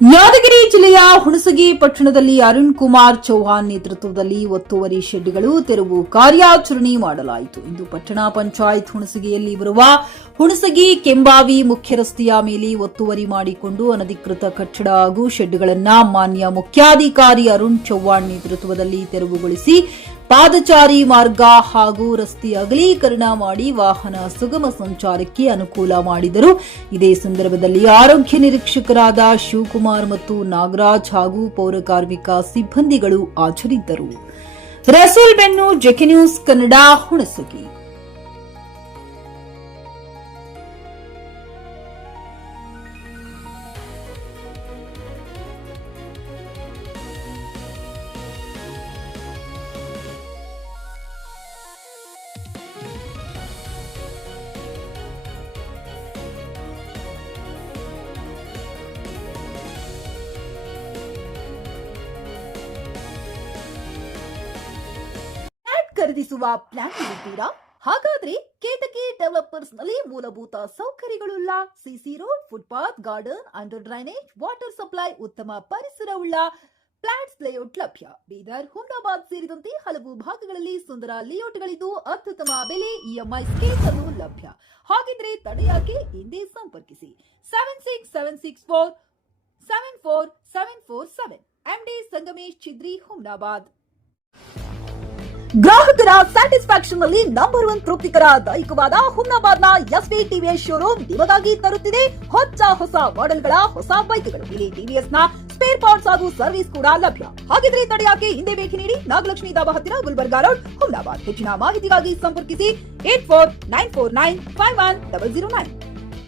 ಯಾದಗಿರಿ ಜಿಲ್ಲೆಯ ಹುಣಸಗಿ ಪಟ್ಟಣದಲ್ಲಿ ಅರುಣ್ ಕುಮಾರ್ ಚೌಹಾಣ್ ನೇತೃತ್ವದಲ್ಲಿ ಒತ್ತುವರಿ ಶೆಡ್ಗಳು ತೆರವು ಕಾರ್ಯಾಚರಣೆ ಮಾಡಲಾಯಿತು. ಇಂದು ಪಟ್ಟಣ ಪಂಚಾಯತ್ ಹುಣಸಗಿಯಲ್ಲಿ ಬರುವ ಹುಣಸಗಿ ಕೆಂಬಾವಿ ಮುಖ್ಯ ರಸ್ತೆಯ ಮೇಲೆ ಒತ್ತುವರಿ ಮಾಡಿಕೊಂಡು ಅನಧಿಕೃತ ಕಟ್ಟಡ ಹಾಗೂ ಶೆಡ್ಗಳನ್ನು ಮಾನ್ಯ ಮುಖ್ಯಾಧಿಕಾರಿ ಅರುಣ್ ಚೌಹಾಣ್ ನೇತೃತ್ವದಲ್ಲಿ ತೆರವುಗೊಳಿಸಿ ಪಾದಚಾರಿ ಮಾರ್ಗ ಹಾಗೂ ರಸ್ತೆ ಅಗಲೀಕರಣ ಮಾಡಿ ವಾಹನ ಸುಗಮ ಸಂಚಾರಕ್ಕೆ ಅನುಕೂಲ ಮಾಡಿದರು. ಇದೇ ಸಂದರ್ಭದಲ್ಲಿ ಆರೋಗ್ಯ ನಿರೀಕ್ಷಕರಾದ ಶಿವಕುಮಾರ್ ಮತ್ತು ನಾಗರಾಜ್ ಹಾಗೂ ಪೌರ ಕಾರ್ಮಿಕ ಸಿಬ್ಬಂದಿಗಳು ಹಾಜರಿದ್ದರು. ರಸೂಲ್ ಬೆನ್ನು ಜೆಕೆ ನ್ಯೂಸ್ ಕನ್ನಡ ಹುಣಸಗಿ. ಖರೀದಿಸುವ ಪ್ಲಾನ್ ಇದ್ದೀರಾ? ಹಾಗಾದ್ರೆ ಕೇತಕಿ ಡೆವಲಪರ್ಸ್ ನಲ್ಲಿ ಮೂಲಭೂತ ಸೌಕರ್ಯಗಳುಳ್ಳ CC road, footpath, garden, under drainage, water supply, ಉತ್ತಮ ಪರಿಸರವುಳ್ಳ ಫ್ಲಾಟ್ಸ್ ಲೇಔಟ್ ಲಭ್ಯ. ಬೀದರ್, ಹುಮ್ನಾಬಾದ್ ಸೇರಿದಂತೆ ಹಲವು ಭಾಗಗಳಲ್ಲಿ ಸುಂದರ ಲೇಔಟ್ಗಳಿದ್ದು ಅತ್ಯುತ್ತಮ ಬೆಲೆ, ಇಎಂಐ ಸ್ಕೀಮ್ಸ್ ಅನ್ನು ಲಭ್ಯ. ಹಾಗಿದ್ರೆ ತಡೆಯಾಕೆ? ಹಿಂದೆ ಸಂಪರ್ಕಿಸಿ 7676474747 ಎಂಡಿ ಸಂಗಮೇಶ್ ಚಿದ್ರಿ, ಹುಮ್ನಾಬಾದ್. ಗ್ರಾಹಕರ ಸ್ಯಾಟಿಸ್ಫ್ಯಾಕ್ಷನ್ ನಲ್ಲಿ ನಂಬರ್ 1 ತೃಪ್ತಿಕರ ದೈಹಿಕವಾದ ಹುಮ್ನಾಬಾದ್ನ ಎಸ್ವಿ ಟಿವಿಎಸ್ ಶೋರೂಮ್ ನಿಮಗಾಗಿ ತರುತ್ತಿದೆ ಹೊಸ ಮಾಡೆಲ್ಗಳ ಹೊಸ ಬೈಕ್ಗಳು. ಇಲ್ಲಿ ಟಿವಿಎಸ್ ನ ಸ್ಪೇರ್ ಪಾರ್ಟ್ಸ್ ಹಾಗೂ ಸರ್ವಿಸ್ ಕೂಡ ಲಭ್ಯ. ಹಾಗಿದ್ರೆ ತಡೆಯಾಕೆ? ಹಿಂದೆ ಭೇಟಿ ನೀಡಿ. ನಾಗಲಕ್ಷ್ಮಿ ಧಾಬಾ ಹತ್ತಿರ, ಗುಲ್ಬರ್ಗಾ ರೋಡ್, ಹುಮ್ನಾಬಾದ್. ಹೆಚ್ಚಿನ ಮಾಹಿತಿಗಾಗಿ ಸಂಪರ್ಕಿಸಿ 8494951009.